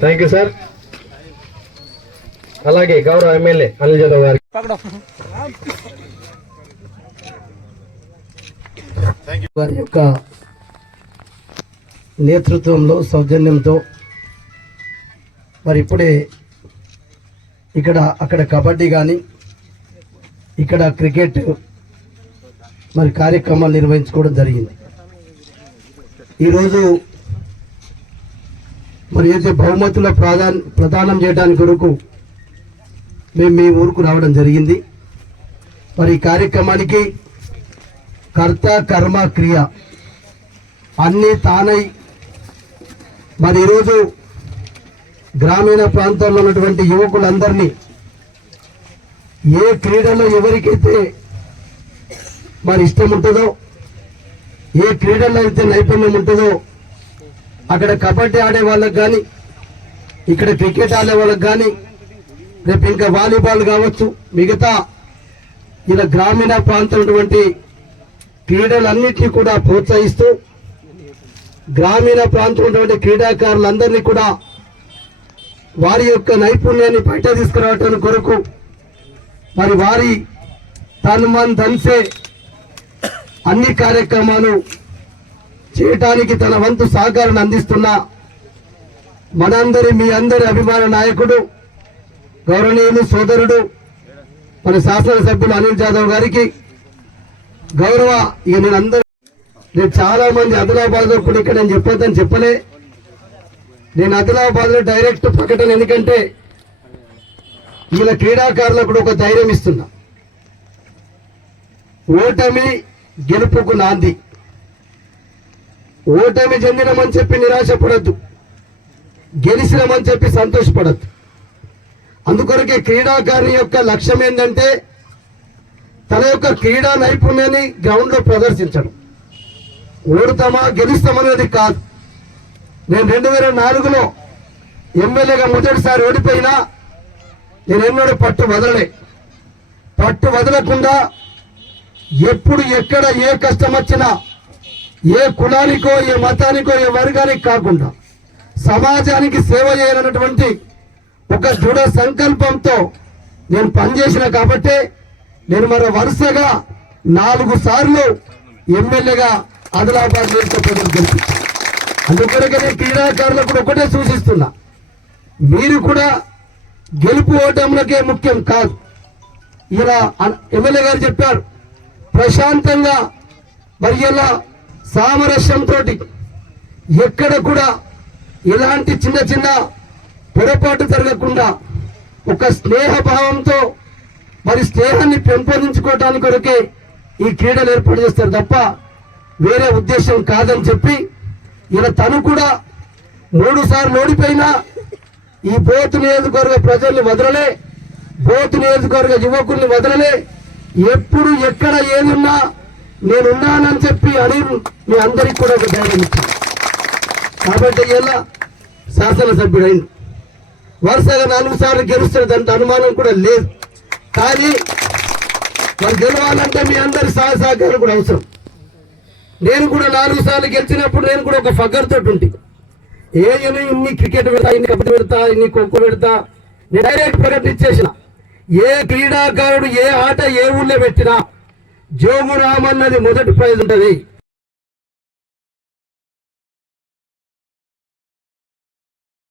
Thank you sir. అలాగే గౌరవ MLA Anil Yadav గారికి వారి యొక్క నేతృత్వంలో సౌజన్యంతో మరి ఇప్పుడే అక్కడ కబడ్డీ కానీ ఇక్కడ క్రికెట్ మరి కార్యక్రమాలు నిర్వహించుకోవడం జరిగింది. ఈరోజు మరి అయితే బహుమతుల ప్రదానం చేయడానికి కొరకు మేము మీ ఊరుకు రావడం జరిగింది. మరి ఈ కార్యక్రమానికి కర్త కర్మ క్రియ అన్నీ తానై మరి ఈరోజు గ్రామీణ ప్రాంతాల్లో ఉన్నటువంటి యువకులందరినీ ఏ క్రీడలో ఎవరికైతే మరి ఇష్టం ఉంటుందో, ఏ క్రీడల్లో అయితే నైపుణ్యం ఉంటుందో అక్కడ కబడ్డీ ఆడే వాళ్ళకి కానీ, ఇక్కడ క్రికెట్ ఆడే వాళ్ళకి కానీ, రేపు ఇంకా వాలీబాల్ కావచ్చు, మిగతా ఇలా గ్రామీణ ప్రాంతం ఉన్నటువంటి క్రీడలన్నింటినీ కూడా ప్రోత్సహిస్తూ గ్రామీణ ప్రాంతం ఉన్నటువంటి క్రీడాకారులందరినీ కూడా వారి యొక్క నైపుణ్యాన్ని బయట తీసుకురావటానికి కొరకు మరి వారి తన్మన్ ధన్సే అన్ని కార్యక్రమాలు చేయటానికి తన వంతు సహకారాన్ని అందిస్తున్న మనందరి మీ అందరి అభిమాన నాయకుడు గౌరవనీయులు సోదరుడు మన శాసనసభ్యులు అనిల్ యాదవ్ గారికి గౌరవ నేను చాలా మంది ఆదిలాబాద్ లో కూడా ఇక్కడ నేను చెప్పొద్దని చెప్పలే. నేను ఆదిలాబాద్ లో డైరెక్ట్ ప్రకటన, ఎందుకంటే వీళ్ళ క్రీడాకారులకు కూడా ఒక ధైర్యం ఇస్తున్నా. ఓటమి గెలుపుకు నాంది. ఓటమి చెందినమని చెప్పి నిరాశపడద్దు, గెలిచినమని చెప్పి సంతోషపడద్దు. అందుకొరకే క్రీడాకారుని యొక్క లక్ష్యం ఏంటంటే తన యొక్క క్రీడా నైపుణ్యాన్ని గ్రౌండ్ లో ప్రదర్శించడం. ఓడుతామా గెలుస్తామనేది కాదు. నేను 2004లో ఎమ్మెల్యేగా మొదటిసారి ఓడిపోయినా నేను ఎన్నడూ పట్టు వదలకుండా ఎప్పుడు ఎక్కడ ఏ కష్టం వచ్చినా ఏ కులానికో ఏ మతానికో ఏ వర్గానికి కాకుండా సమాజానికి సేవ చేయాలన్నటువంటి ఒక దృఢ సంకల్పంతో నేను పనిచేసిన కాబట్టే నేను మరో వరుసగా 4 సార్లు ఎమ్మెల్యేగా ఆదిలాబాద్ నియోజకవర్గం గెలిపించాను. అందుకొరకనే క్రీడాకారులకు కూడా ఒకటే సూచిస్తున్నా, మీరు కూడా గెలుపు ఓటములకే ముఖ్యం కాదు. ఇలా ఎమ్మెల్యే గారు చెప్పారు, ప్రశాంతంగా మరి ఇలా సామరస్యంతో ఎక్కడ కూడా ఇలాంటి చిన్న చిన్న పొరపాటు జరగకుండా ఒక స్నేహభావంతో మరి స్నేహాన్ని పెంపొందించుకోవడానికి కొరకే ఈ క్రీడలు ఏర్పాటు చేస్తారు తప్ప వేరే ఉద్దేశం కాదని చెప్పి ఇలా తను కూడా 3 సార్లు ఓడిపోయినా ఈ బోతు నియోజకవర్గ ప్రజల్ని వదలలే, బోతు నియోజకవర్గ యువకుల్ని వదలలే. ఎప్పుడు ఎక్కడ ఏదున్నా నేనున్నానని చెప్పి అని మీ అందరికి కూడా ఒక ధైర్యం ఇచ్చింది. కాబట్టి ఇలా శాసనసభ్యుడైంది. వరుసగా 4 సార్లు గెలుస్తున్నదంటే అనుమానం కూడా లేదు. కానీ మరి గెలవాలంటే మీ అందరి సహకారం కూడా అవసరం. నేను కూడా 4 సార్లు గెలిచినప్పుడు నేను కూడా ఒక ఫగర్ తోటి ఉంటే ఇన్ని క్రికెట్ పెడతా, ఇన్ని కబడ్డీ పెడతా, ఇన్ని ఖోఖో పెడతా, నేను డైరెక్ట్ ప్రకటన ఇచ్చేసిన. ఏ క్రీడాకారుడు ఏ ఆట ఏ ఊళ్ళో పెట్టినా జోగు రామన్నది మొదటి ప్రైజ్ ఉంటుంది.